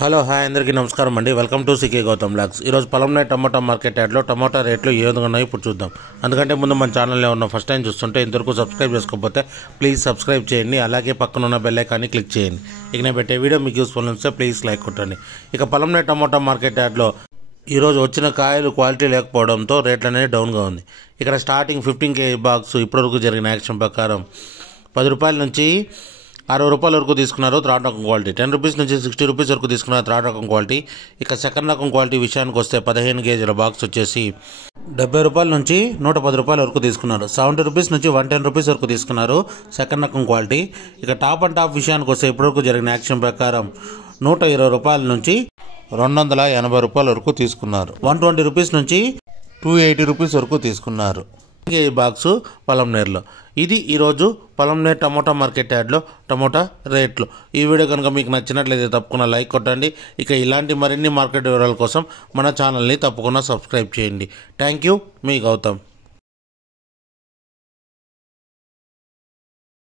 Hello hi అందరికీ నమస్కారం అండి. Welcome to CK Gautam blogs. ఈరోజు పొలంనే టమాటా మార్కెట్ యార్డ్లో టమాటా రేట్లు ఏ విధంగా ఉన్నాయో ఇప్పుడు చూద్దాం. అందుకంటే ముందు మన ఛానల్లో ఉన్న ఫస్ట్ టైం చూస్తుంటే ఇంతవరకు సబ్స్క్రైబ్ చేసుకోకపోతే ప్లీజ్ సబ్స్క్రైబ్ చేయండి. అలాగే పక్కన ఉన్న బెల్ ఐకాన్ని క్లిక్ చేయండి. ఇక నేను పెట్టే వీడియో మీకు యూస్ఫుల్ వస్తే ప్లీజ్ లైక్ కొట్టండి. ఇక పొలంనే టమాటా మార్కెట్ యార్డ్లో ఈరోజు వచ్చిన కాయలు క్వాలిటీ లేకపోవడంతో రేట్లు అనేది డౌన్గా ఉంది. ఇక్కడ స్టార్టింగ్ 15 kg బాక్స్ ఇప్పటివరకు జరిగిన యాక్షన్ ప్రకారం 10 రూపాయల నుంచి 60 రూపాయల వరకు తీసుకున్నారు థర్డ్ రకం క్వాలిటీ. 10 రూపీస్ నుంచి 60 రూపీస్ వరకు తీసుకున్నారు థర్డ్ రకం క్వాలిటీ. ఇక సెకండ్ రకం క్వాలిటీ విషయానికి వస్తే 15 kg బాక్స్ వచ్చేసి 70 రూపాయల నుంచి 110 రూపాయల వరకు తీసుకున్నారు. 70 రూపీస్ నుంచి 110 రూపీస్ వరకు తీసుకున్నారు సెకండ్ రకం క్వాలిటీ. ఇక టాప్ అండ్ టాప్ విషయానికి వస్తే ఇప్పటివరకు జరిగిన యాక్షన్ ప్రకారం 120 రూపాయల నుంచి 280 రూపాయల వరకు తీసుకున్నారు. 120 రూపీస్ నుంచి 280 రూపీస్ వరకు తీసుకున్నారు ఈ బాక్సు పొలంనేరులో. ఇది ఈరోజు పొలంనేరు టమోటా మార్కెట్ యార్డ్లో టమోటా రేట్లు. ఈ వీడియో కనుక మీకు నచ్చినట్లయితే తప్పకుండా లైక్ కొట్టండి. ఇక ఇలాంటి మరిన్ని మార్కెట్ వివరాల కోసం మన ఛానల్ని తప్పకుండా సబ్స్క్రైబ్ చేయండి. థ్యాంక్ యూ, మీ గౌతమ్.